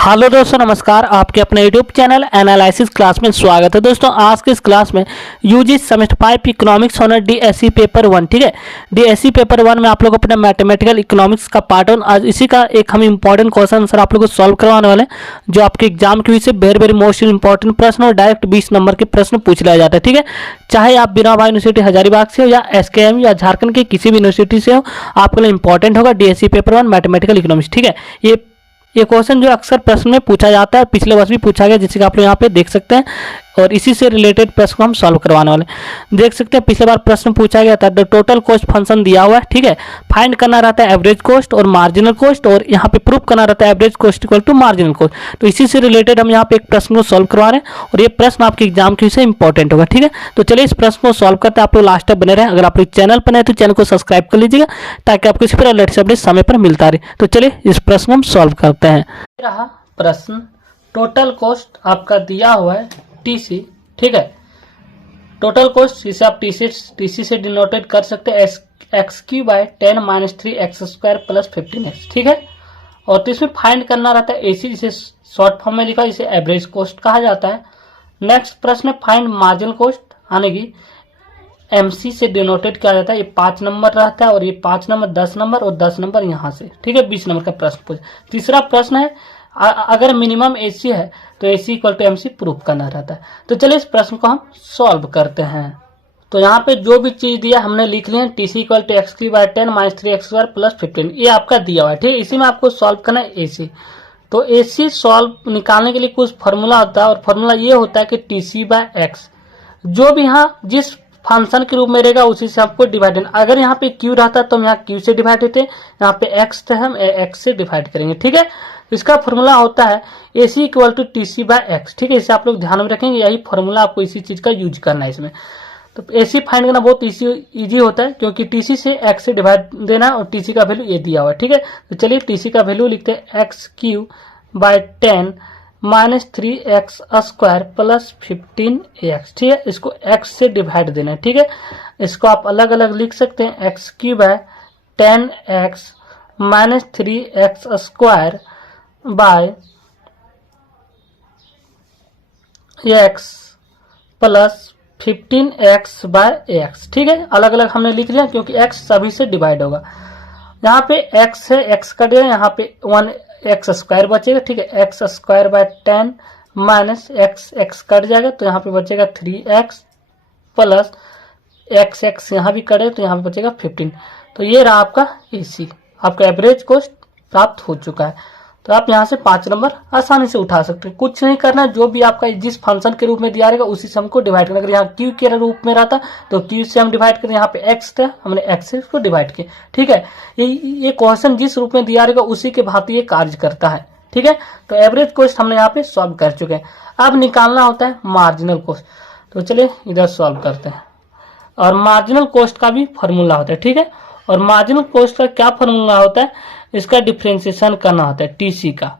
Hello दोस्तों, नमस्कार। आपके अपने यूट्यूब चैनल एनालिसिस क्लास में स्वागत है। दोस्तों आज के इस क्लास में UG semester 5 economics honour DSC paper 1, ठीक है। डीएससी पेपर 1 में आप लोग अपने मैथमेटिकल इकोनॉमिक्स का पार्ट 1, आज इसी का एक हम इंपॉर्टेंट क्वेश्चन सर आप लोग को सॉल्व करवाने वाले हैं, जो आपके एग्जाम के से वेरी वेरी मोस्ट इंपॉर्टेंट प्रश्न और डायरेक्ट 20 नंबर के प्रश्न पूछ लिया जाता है, ठीक है। चाहे आप बिना भाई यूनिवर्सिटी हजारीबाग से हो या एसकेएम या झारखंड के किसी भी यूनिवर्सिटी से हो, आपके लिए इंपॉर्टेंट होगा डीएससी पेपर 1 मैथमेटिकल इकोनॉमिक्स, ठीक है। ये क्वेश्चन जो अक्सर प्रश्न में पूछा जाता है, पिछले वर्ष भी पूछा गया, जिसे आप लोग यहाँ पे देख सकते हैं, और इसी से रिलेटेड प्रश्न को हम सॉल्व करवाने वाले हैं। देख सकते हैं पिछले बार प्रश्न पूछा गया था, द टोटल कॉस्ट फंक्शन दिया हुआ है, ठीक है। फाइंड करना रहता है एवरेज कॉस्ट और मार्जिनल कॉस्ट, और यहाँ पे प्रूफ करना रहता है average cost equal to marginal cost. तो इसी से रिलेटेड हम यहाँ पे एक प्रश्न को सॉल्व करवा रहे हैं, और ये प्रश्न आपके एग्जाम के विषय इंपॉर्टेंट होगा, ठीक है। तो चलिए इस प्रश्न को सॉल्व करते हैं। आप लोग लास्ट तक बने रहें। अगर आप लोग चैनल पर नए तो चैनल को सब्सक्राइब कर लीजिएगा, ताकि आपको इसी पर लेटेस्ट अपडेट समय पर मिलता रहे। तो चलिए इस प्रश्न को हम सॉल्व करते हैं। रहा प्रश्न, टोटल कॉस्ट आपका दिया हुआ है टीसी, ठीक है। टोटल कॉस्ट इसे आप टीसी से डिनोटेड कर सकते हैं x q by 10 minus 3 x square plus 15x, ठीक है। और तो इसमें फाइंड करना रहता है एसी, जिसे शॉर्ट फॉर्म में लिखा, इसे एवरेज कॉस्ट कहा जाता है। नेक्स्ट प्रश्न है फाइंड मार्जिनल कॉस्ट, यानी कि एमसी से डिनोटेड किया जाता है। ये 5 नंबर रहता है, और ये 5 नंबर 10 नंबर और 10 नंबर यहाँ से, ठीक है। 20 नंबर का प्रश्न पूछा। तीसरा प्रश्न है अगर मिनिमम एसी है तो AC equal to MC proof करना रहता है। तो चलिए इस प्रश्न को हम सॉल्व करते हैं। तो यहाँ पे जो भी चीज दिया हमने लिख लिया, TC equal to x q by 10 minus 3 x square plus 15, ये आपका दिया हुआ है, ठीक है। इसी में आपको सॉल्व करना है एसी। तो एसी सॉल्व निकालने के लिए कुछ फॉर्मूला होता है, और फॉर्मूला ये होता है कि टीसी बाय एक्स, जो भी यहाँ जिस फंक्शन के रूप में रहेगा उसी से आपको डिवाइड। अगर यहाँ पे क्यू रहता तो हम यहाँ क्यू से डिवाइड देते, यहाँ पे एक्स थे हम एक्स से डिवाइड करेंगे, ठीक है। इसका फॉर्मूला होता है A C equal to T C by X, ठीक है। इसे आप लोग ध्यान में रखेंगे, यही फॉर्मूला आपको इसी चीज का यूज करना है इसमें। तो ए सी फाइंड करना बहुत इजी होता है, क्योंकि टीसी से एक्स से डिवाइड देना, और टीसी का वैल्यू ये दिया हुआ है, ठीक है। तो चलिए टीसी का वैल्यू लिखते हैं x q by 10 minus 3 x square plus 15x, ठीक है। इसको x से डिवाइड देना है, ठीक है। इसको आप अलग अलग लिख सकते हैं, x q by 10x minus 3x square by x plus 15x by x, ठीक है। अलग अलग हमने लिख लिया, क्योंकि x सभी से डिवाइड होगा। यहाँ पे x है, x कट गया, यहाँ पे 1x स्क्वायर बचेगा, ठीक है। X square by 10 minus x cut जाएगा, तो यहाँ पे बचेगा 3x प्लस x यहाँ भी कटे तो यहाँ पे बचेगा 15। तो ये रहा आपका एसी, आपका एवरेज कॉस्ट प्राप्त हो चुका है। तो आप यहाँ से 5 नंबर आसानी से उठा सकते हैं। कुछ नहीं करना है, जो भी आपका जिस फंक्शन के रूप में दिया रहेगा उसी से हमको डिवाइड करना। अगर यहाँ क्यू के रूप में रहता तो क्यू से हम डिवाइड करें, यहाँ पे एक्स था हमने एक्स से उसको डिवाइड किया, ठीक है। ये क्वेश्चन जिस रूप में दिया रहेगा उसी के भांति ये कार्य करता है, ठीक है। तो एवरेज कॉस्ट हमने यहाँ पे सॉल्व कर चुके हैं। अब निकालना होता है मार्जिनल कॉस्ट। तो चलिए इधर सॉल्व करते हैं। और मार्जिनल कॉस्ट का भी फॉर्मूला होता है, ठीक है। और मार्जिनल कॉस्ट का क्या फॉर्मूला होता है, इसका डिफरेंशिएशन करना होता है टीसी का।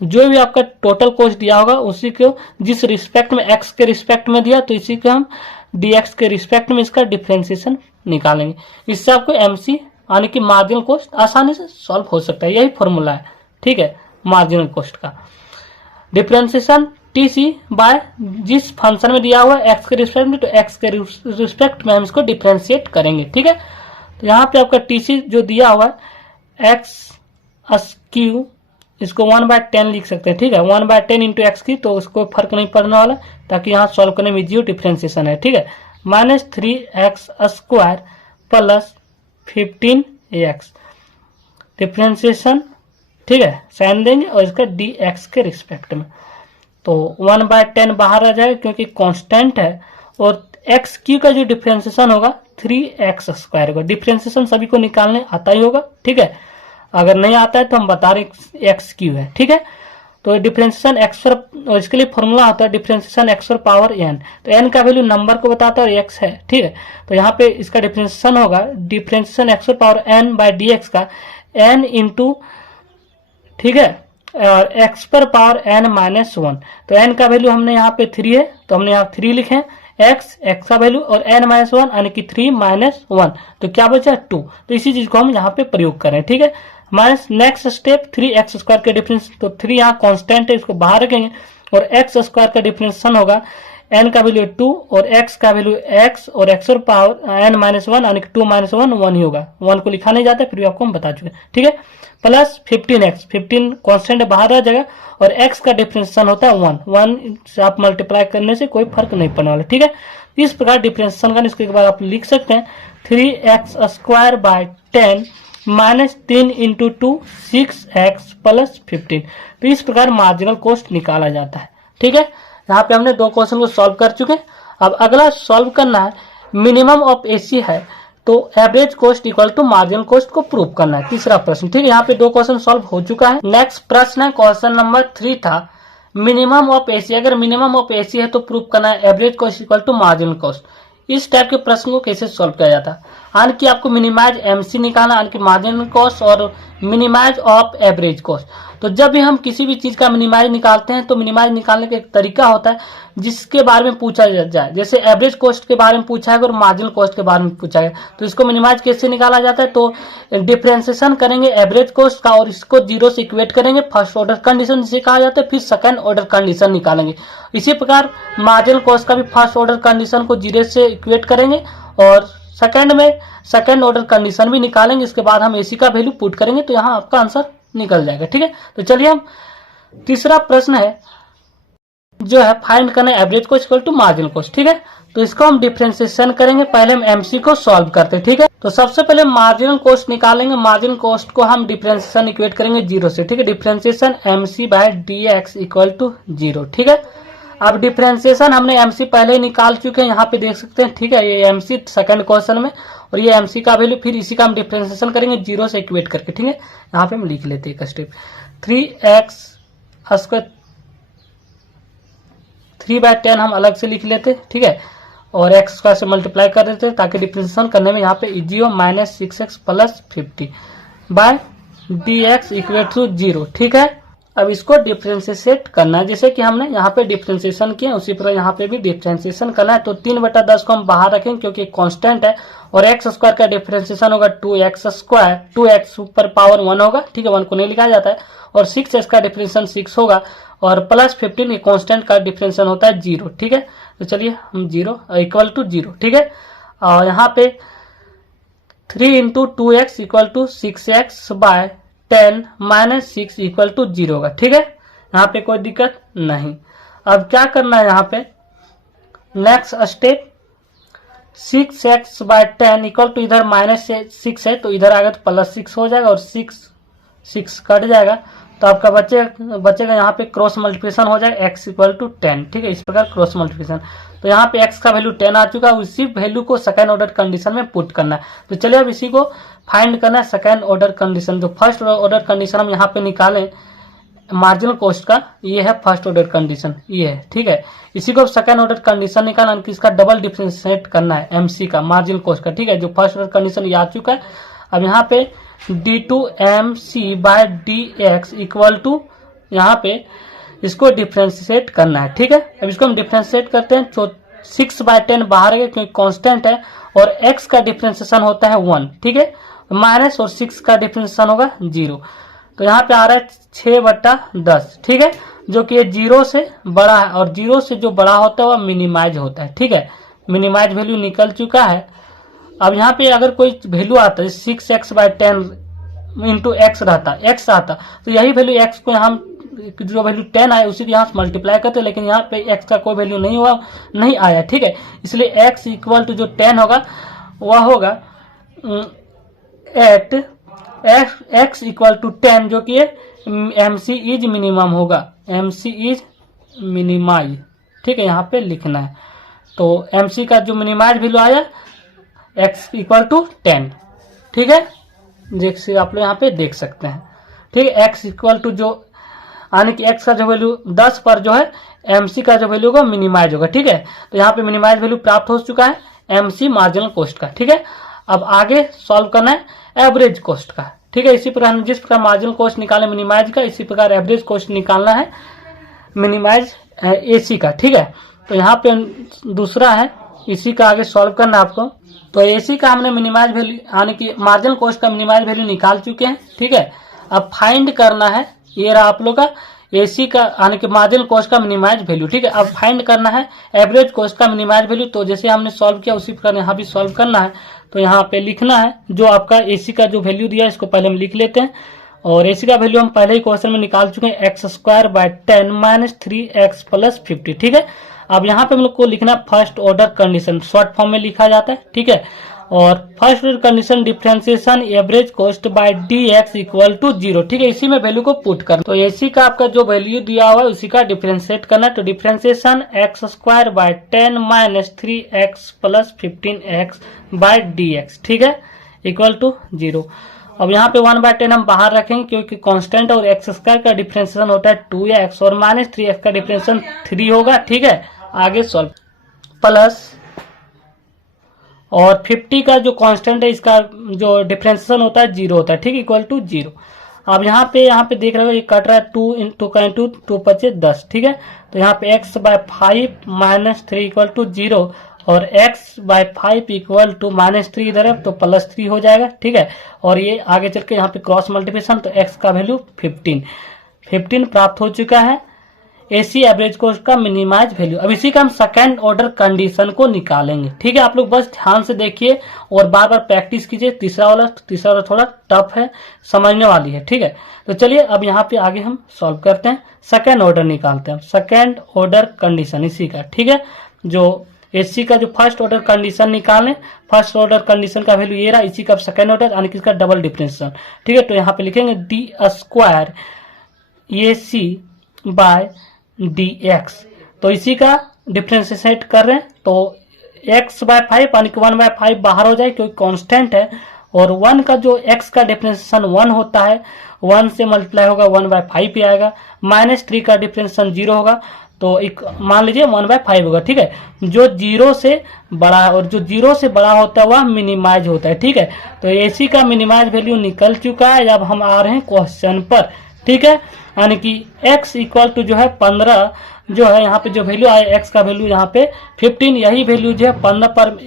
जो भी आपका टोटल कॉस्ट दिया होगा उसी को जिस रिस्पेक्ट में एक्स के रिस्पेक्ट में दिया, तो इसी को हम डीएक्स के रिस्पेक्ट में इसका डिफरेंशिएशन निकालेंगे। इससे आपको एमसी यानी कि मार्जिनल कॉस्ट आसानी से सॉल्व हो सकता है। यही फॉर्मूला है, ठीक है, मार्जिनल कॉस्ट का। डिफरेंशिएशन टीसी बाय जिस फंक्शन में दिया हुआ है एक्स के रिस्पेक्ट में, तो एक्स के रिस्पेक्ट में हम इसको डिफरेंशिएट करेंगे, ठीक है। तो यहाँ पे आपका टीसी जो दिया हुआ है एक्स क्यू, इसको 1/10 लिख सकते हैं, ठीक है। 1/10 इंटू एक्स की, तो उसको फर्क नहीं पड़ने वाला, ताकि यहाँ सॉल्व करने में इजी हो, डिफरेंशिएशन है, ठीक है। Minus 3x square plus 15x differentiation, ठीक है, साइन देंगे, और इसका dx के रिस्पेक्ट में। तो 1/10 बाहर आ जाएगा क्योंकि कांस्टेंट है, और एक्स क्यू का जो डिफरेंशिएशन होगा 3x स्क्वायर होगा। डिफरेंशिएशन सभी को निकालने आता ही होगा, ठीक है। अगर नहीं आता है तो हम बता रहे एक्स क्यू है, ठीक है। तो डिफरेंशिएशन एक्स पर, इसके लिए फॉर्मूला होता है डिफरेंशिएशन एक्स पर पावर एन। तो एन का वैल्यू नंबर को बताता है और एक्स है, ठीक है। तो यहाँ पे इसका डिफरेंशिएशन होगा डिफरेंशिएशन एक्स पर पावर एन बाय डीएक्स का एन इंटू, ठीक है, और एक्स पर पावर एन माइनस 1। तो एन का वैल्यू हमने यहाँ पे 3 है, तो हमने यहाँ 3 लिखे, एक्स का वैल्यू और एन माइनस 1 यानी कि 3 माइनस 1, तो क्या बचा 2। तो इसी चीज को हम यहाँ पे प्रयोग करें, ठीक है। माइनस नेक्स्ट स्टेप 3x² के डिफरेंस, तो 3 यहाँ कांस्टेंट है, इसको बाहर रखेंगे और x² का डिफरेंशिएशन होगा n का वैल्यू 2 और x का वैल्यू x और x और पावर n माइनस 1 यानी कि 2 माइनस 1 1 ही होगा, 1 को लिखा नहीं जाता, फिर भी आपको हम बता चुके, ठीक है। प्लस 15x, 15 कांस्टेंट बाहर आ जाएगा और x का डिफरेंशिएशन होता है 1, 1 से आप मल्टीप्लाई करने से कोई फर्क नहीं पड़ने वाला, ठीक है। इस प्रकार डिफरेंशिएशन का इसके बाद आप लिख सकते हैं 3x² bye 10 minus 3 into 2 6x plus 15। तो इस प्रकार मार्जिनल कॉस्ट निकाला जाता है, ठीक है। यहाँ पे हमने 2 क्वेश्चन को सॉल्व कर चुके हैं। अब अगला सॉल्व करना है, मिनिमम ऑफ एसी है तो average cost equal to marginal cost को प्रूव करना है, तीसरा प्रश्न, ठीक है। यहाँ पे 2 क्वेश्चन सॉल्व हो चुका है। नेक्स्ट प्रश्न है क्वेश्चन नंबर 3 था, मिनिमम ऑफ एसी, अगर मिनिमम ऑफ एसी है तो प्रूव करना है average cost equal to marginal cost. इस टाइप के प्रश्न को कैसे सॉल्व किया जाता है, यानी कि आपको मिनिमाइज एमसी निकालना, यानी कि मार्जिनल कॉस्ट और मिनिमाइज ऑफ एवरेज कॉस्ट। तो जब भी हम किसी भी चीज का मिनिमाइज निकालते हैं तो मिनिमाइज निकालने का एक तरीका होता है जिसके बारे में पूछा जाए, जैसे एवरेज कॉस्ट के बारे में पूछा है और मार्जिनल कॉस्ट के बारे में पूछा है, तो इसको मिनिमाइज कैसे निकाला जाता है, तो डिफरेंशिएशन करेंगे एवरेज कॉस्ट का और इसको 0 से इक्वेट करेंगे, फर्स्ट ऑर्डर कंडीशन जिसे कहा जाता है, फिर सेकंड ऑर्डर कंडीशन निकालेंगे। इसी प्रकार मार्जिनल कॉस्ट का भी फर्स्ट ऑर्डर कंडीशन को 0 से इक्वेट करेंगे और सेकंड में सेकंड ऑर्डर कंडीशन भी निकालेंगे। इसके बाद हम एसी का वैल्यू पुट करेंगे तो यहाँ आपका आंसर निकल जाएगा, ठीक है। तो चलिए हम तीसरा प्रश्न है जो है फाइंड करना है average cost equal to marginal cost, ठीक है। तो इसको हम डिफरेंशिएशन करेंगे, पहले हम एमसी को सॉल्व करते हैं, ठीक है। तो सबसे पहले मार्जिनल कॉस्ट निकालेंगे, मार्जिनल कॉस्ट को हम डिफरेंशिएशन इक्वेट करेंगे 0 से, ठीक है। Differentiation MC by DX equal to 0, ठीक है। अब डिफरेंशिएशन हमने एमसी पहले ही निकाल चुके हैं, यहाँ पे देख सकते हैं, ठीक है। ये एमसी सेकंड क्वेश्चन में और ये एमसी का वैल्यू, फिर इसी का हम डिफरेंशिएशन करेंगे 0 से इक्वेट करके, ठीक है। यहाँ पे हम लिख लेते हैं एक स्टेप, 3x² 3/10 हम अलग से लिख लेते, ठीक है, और x² से मल्टीप्लाई कर देते ताकि डिफरेंशिएशन करने में यहाँ पे इजी हो, minus 6x plus 50 by dx equal to 0, ठीक है। अब इसको डिफरेंशिएट करना है, जैसे कि हमने यहाँ पे डिफरेंशिएशन किया उसी प्रकार यहाँ पे भी डिफरेंशिएशन करना है। तो 3/10 को हम बाहर रखेंगे क्योंकि कांस्टेंट है और x² का डिफरेंशिएशन होगा 2x², 2x ऊपर पावर 1 होगा, ठीक है, 1 को नहीं लिखा जाता है, और 6x का डिफरेंशिएशन 6 होगा और प्लस 15 कांस्टेंट का डिफरेंशिएशन होता है 0, ठीक है। तो चलिए हम 0 इक्वल टू 0, ठीक है। और यहाँ पे 3 into 2x equal to 6x by 10 minus 6 equal to 0 होगा, ठीक है। यहाँ पे कोई दिक्कत नहीं। अब क्या करना है, यहाँ पे next step 6x by 10 equal to, इधर माइनस 6 है तो इधर आएगा तो प्लस 6 हो जाएगा और 6 कट जाएगा तो आपका बचेगा यहाँ पे क्रॉस मल्टीप्लिकेशन हो जाएगा x इक्वल टू 10, ठीक है। इस प्रकार क्रॉस मल्टीप्लिकेशन, तो यहाँ पे x का वैल्यू 10 आ चुका है, उसी वैल्यू को सेकंड ऑर्डर कंडीशन में पुट करना है। तो चलिए अब इसी को फाइंड करना है सेकंड ऑर्डर कंडीशन। जो फर्स्ट ऑर्डर कंडीशन हम यहाँ पे निकालें मार्जिनल कॉस्ट का, ये है फर्स्ट ऑर्डर कंडीशन, ये है, ठीक है। इसी को सेकंड ऑर्डर कंडीशन निकालना, इसका डबल डिफरेंशिएट करना है एमसी का, मार्जिनल कॉस्ट का, ठीक है। जो फर्स्ट ऑर्डर कंडीशन ये आ चुका है। अब यहाँ पे d2mc bye dx equal to, यहाँ पे इसको डिफरेंशिएट करना है, ठीक है। अब इसको हम डिफरेंशिएट करते हैं, तो 6/10 बाहर है क्योंकि कांस्टेंट है और x का डिफरेंशिएशन होता है 1, ठीक है, माइनस और 6 का डिफरेंशिएशन होगा 0, तो यहाँ पे आ रहा है 6/10, ठीक है, जो कि 0 से बड़ा है और 0 से जो बड़ा होता है वह मिनिमाइज होता है, ठीक है। मिनिमाइज वैल्यू निकल चुका है। अब यहाँ पे अगर कोई वैल्यू आता है 6x/10 इंटू एक्स रहता, x आता, तो यही वैल्यू x को हम जो वैल्यू 10 आया उसी को यहाँ से मल्टीप्लाई करते, लेकिन यहाँ पे x का कोई वैल्यू नहीं आया, ठीक है। इसलिए x इक्वल टू जो 10 होगा वह होगा एट x इक्वल टू 10, जो कि MC इज मिनिमम होगा, MC इज मिनिमाइज, ठीक है, यहाँ पे लिखना है। तो MC का जो मिनिमाइज वैल्यू आया x इक्वल टू 10, ठीक है, जैसे आप लोग यहाँ पे देख सकते हैं, ठीक है। x इक्वल टू जो यानी कि x का जो वैल्यू 10 पर जो है MC का जो वैल्यू होगा मिनिमाइज होगा, ठीक है। तो यहाँ पे मिनिमाइज वैल्यू प्राप्त हो चुका है MC मार्जिनल कॉस्ट का, ठीक है। अब आगे सॉल्व करना है एवरेज कॉस्ट का, ठीक है। इसी प्रकार हम जिस प्रकार मार्जिनल कॉस्ट निकाले मिनिमाइज का, इसी प्रकार एवरेज कॉस्ट निकालना है मिनिमाइज AC का, ठीक है। तो यहाँ पे दूसरा है, इसी का आगे सॉल्व करना है आपको। तो एसी का हमने मिनिमाइज वैल्यू यानी कि मार्जिनल कॉस्ट का मिनिमाइज वैल्यू निकाल चुके हैं। ठीक है, अब फाइंड करना है, ये रहा आप लोग का एसी का यानी कि मार्जिनल कॉस्ट का मिनिमाइज वैल्यू। ठीक है, अब फाइंड करना है एवरेज कॉस्ट का मिनिमाइज वैल्यू। तो जैसे हमने सॉल्व किया उसी प्रकार यहाँ भी सॉल्व करना है। तो यहाँ पे लिखना है जो आपका एसी का जो वैल्यू दिया है इसको पहले हम लिख लेते हैं। और एसी का वैल्यू हम पहले ही क्वेश्चन में निकाल चुके हैं, x²/10 - 3x + 50। ठीक है, अब यहाँ पे हम लोग को लिखना first order condition, short form में लिखा जाता है। ठीक है, और first order condition differentiation average cost by dx = 0। ठीक है, इसी में वैल्यू को पुट करना। तो एसी का आपका जो वैल्यू दिया हुआ है उसी का डिफरेंशिएट करना। तो डिफरेंशिएशन x²/10 - 3x + 15x/dx। ठीक है, = 0। अब यहाँ पे 1/10 हम बाहर रखेंगे क्योंकि कांस्टेंट और x² का डिफरेंशिएशन होता है 2x और -3x का डिफरेंशिएशन 3 होगा। ठीक है, आगे सॉल्व प्लस और 50 का जो कांस्टेंट है इसका जो डिफरेंशिएशन होता है 0 होता है। ठीक है, = 0। अब यहाँ पे देख रहे हो ये कट रहा है 2 × 2 × 5 = 10। ठीक है, तो यहाँ पे x/5 - 3 = 0 और x/5 = -3 इधर है तो +3 हो जाएगा। ठीक है, और ये आगे चल के यहाँ पे क्रॉस मल्टीप्लिकेशन तो x का वैल्यू 15 प्राप्त हो चुका है एसी एवरेज कॉस्ट का मिनिमाइज वैल्यू। अब इसी का हम सेकंड ऑर्डर कंडीशन को निकालेंगे। ठीक है, आप लोग बस ध्यान से देखिए और बार बार प्रैक्टिस कीजिए। तीसरा वाला थोड़ा टफ है, समझने वाली है। ठीक है, तो चलिए अब यहाँ पे आगे हम सॉल्व करते हैं, सेकंड ऑर्डर निकालते हैं, सेकंड ऑर्डर कंडीशन इसी का। ठीक है, जो एसी का जो फर्स्ट ऑर्डर कंडीशन निकालें, फर्स्ट ऑर्डर कंडीशन का वैल्यू ये रहा, इसी का सेकंड ऑर्डर यानी कि इसका डबल डिफरेंशिएशन। ठीक है, तो यहाँ पे लिखेंगे d² AC/dx। तो इसी का डिफरेंशिएट कर रहे हैं तो x/5 यानी कि 1/5 बाहर हो जाए क्योंकि कांस्टेंट है और 1 का जो x का डिफरेंशिएशन 1 होता है, 1 से मल्टीप्लाई होगा 1/5 ही आएगा। -3 का डिफरेंशिएशन 0 होगा तो मान लीजिए 1/5 होगा। ठीक है, जो 0 से बड़ा है और जो 0 से बड़ा होता है वह मिनिमाइज होता है। ठीक है, तो एसी का मिनिमाइज वैल्यू निकल चुका है। अब हम आ रहे हैं क्वेश्चन पर। ठीक है, यानी कि x = जो है 15 जो है यहाँ पे जो वैल्यू आए x का वैल्यू यहाँ पे 15, यही वैल्यू जो है 15 पर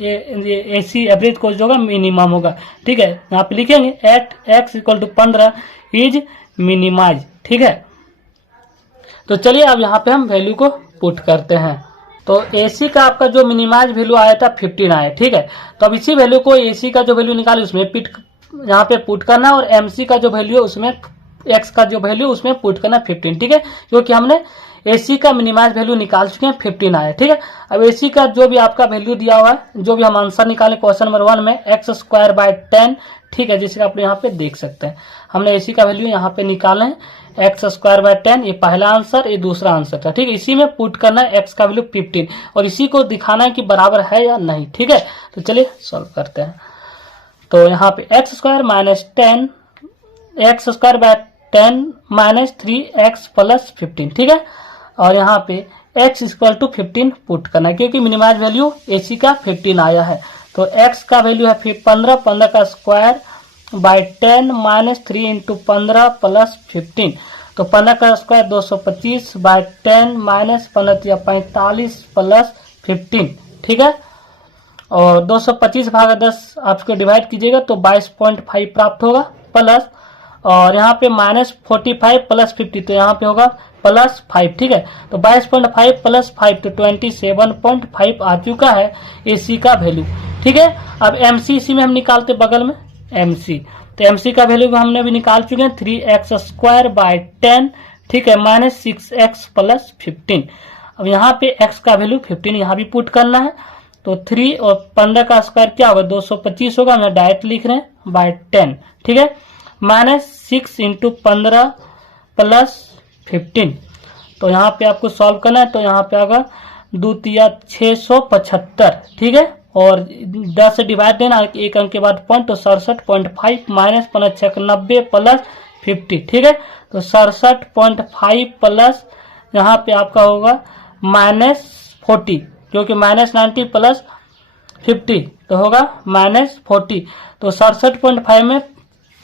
एसी एवरेज कॉस्ट जो होगा मिनिमम होगा। ठीक है, यहाँ पे लिखेंगे एट x = 15 इज मिनिमाइज। ठीक है, तो चलिए अब यहाँ पे हम वैल्यू को पुट करते हैं। तो एसी का आपका जो मिनिमाइज वैल्यू आया था 15 आया। ठीक है, तो अब इसी वैल्यू को एसी का जो वैल्यू निकाले उसमें यहाँ पे पुट करना और एमसी का जो वैल्यू है उसमें एक्स का जो वैल्यू उसमें पुट करना 15। ठीक है, क्योंकि हमने एसी का मिनिमाइज वैल्यू निकाल चुके हैं 15 आया। ठीक है, अब एसी का जो भी आपका वैल्यू दिया हुआ है, जो भी हम आंसर निकाले क्वेश्चन नंबर 1 में x²/10। ठीक है, जैसे आप यहाँ पे देख सकते हैं हमने एसी का वैल्यू यहाँ पे निकाले हैं x²/10। ये पहला आंसर, ये दूसरा आंसर था। ठीक है, इसी में पुट करना है x का वैल्यू 15 और इसी को दिखाना है कि बराबर है या नहीं। ठीक है, तो चलिए सॉल्व करते हैं। तो यहाँ पे x² - 3x + 15। ठीक है, और यहाँ पे x = 15 पुट करना है क्योंकि मिनिमाइज वैल्यू एसी का 15 आया है। तो x का वैल्यू है 15 का स्क्वायर बाय 10 - 3 × 15 + 15। तो 15 का स्क्वायर 225 बाय 10 - 15 × 45 + 15। ठीक है, और 225/10 आपको डिवाइड कीजिएगा तो 22.5 प्राप्त होगा प्लस, और यहाँ पे -45 + 50 तो यहाँ पे होगा +5। ठीक है, तो 22.5 + 5 तो 27.5 आ चुका है एसी का वैल्यू। ठीक है, अब एमसी इसी में हम निकालते बगल में एमसी। तो एमसी का वैल्यू हमने भी निकाल चुके हैं 3x²/10। ठीक है, -6x + 15। अब यहाँ पे x का वैल्यू 15 यहाँ भी पुट करना है। तो 3 और 15 का स्क्वायर क्या होगा 225 होगा, हम डायरेक्ट लिख रहे हैं बाय 10। ठीक है, -6 × 15 + 15। तो यहाँ पे आपको सॉल्व करना है। तो यहाँ पे आएगा 2 × 675। ठीक है, और 10 से डिवाइड देना, एक अंक के बाद पॉइंट, तो 67.5 -5 × 90 + 50। ठीक है, तो 67.5 प्लस यहाँ पे आपका होगा -40 क्योंकि -90 + 50 तो होगा -40। तो 67.5 में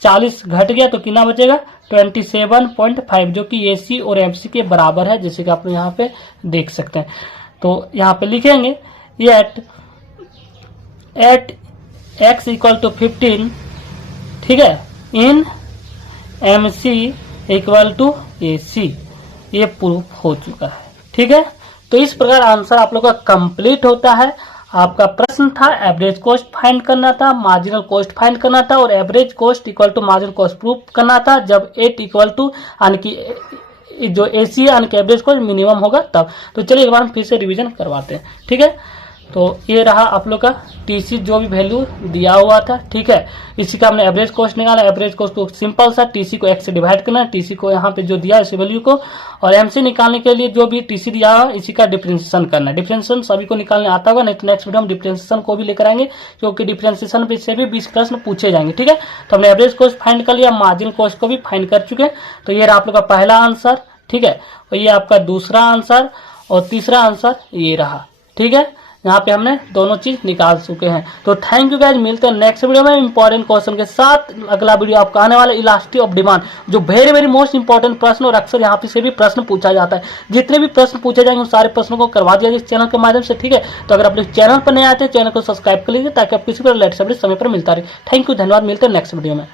40 घट गया तो कितना बचेगा 27.5 जो कि एसी और एमसी के बराबर है, जैसे कि आप लोग यहाँ पे देख सकते हैं। तो यहाँ पे लिखेंगे एट x इक्वल टू 15, ठीक है, इन MC इक्वल टू AC, ये प्रूफ हो चुका है। ठीक है, तो इस प्रकार आंसर आप लोग का कंप्लीट होता है। आपका प्रश्न था एवरेज कॉस्ट फाइंड करना था, मार्जिनल कॉस्ट फाइंड करना था और average cost equal to marginal cost proof करना था जब 8 इक्वल टू यानी कि जो AC यानी कि एवरेज कॉस्ट मिनिमम होगा तब। तो चलिए एक बार हम फिर से रिवीजन करवाते हैं। ठीक है, तो ये रहा आप लोग का TC जो भी वैल्यू दिया हुआ था। ठीक है, इसी का हमने एवरेज कॉस्ट निकाला। एवरेज कॉस्ट को सिंपल सा TC को x से डिवाइड करना है, TC को यहाँ पे जो दिया है इस वैल्यू को, और MC निकालने के लिए जो भी TC दिया है इसी का डिफरेंशिएशन करना है। डिफरेंशिएशन सभी को निकालने आता होगा, नहीं तो नेक्स्ट वीडियो हम डिफरेंशिएशन को भी लेकर आएंगे क्योंकि डिफरेंशिएशन पे से भी 20 प्रश्न पूछे जाएंगे। ठीक है, तो हमने एवरेज कॉस्ट फाइंड कर लिया, मार्जिनल कॉस्ट को भी फाइंड कर चुके हैं। तो ये रहा आप लोग का पहला आंसर। ठीक है, और ये आपका दूसरा आंसर और तीसरा आंसर ये रहा। ठीक है, यहाँ पे हमने दोनों चीज निकाल चुके हैं। तो थैंक यू गाइज, मिलते हैं नेक्स्ट वीडियो में इंपॉर्टेंट क्वेश्चन के साथ। अगला वीडियो आपका आने वाला इलास्टिसिटी ऑफ डिमांड, जो वेरी वेरी मोस्ट इंपॉर्टेंट प्रश्न और अक्सर यहाँ पे से भी प्रश्न पूछा जाता है। जितने भी प्रश्न पूछे जाएंगे उन सारे प्रश्नों को करवा दिया इस चैनल के माध्यम से। ठीक है, तो अगर आप लोग चैनल पर नए आते हैं चैनल को सब्सक्राइब कर लीजिए ताकि आप किसी पर लेटेस्ट अपडेट समय पर मिलता रहे। थैंक यू, धन्यवाद, मिलते हैं नेक्स्ट वीडियो में।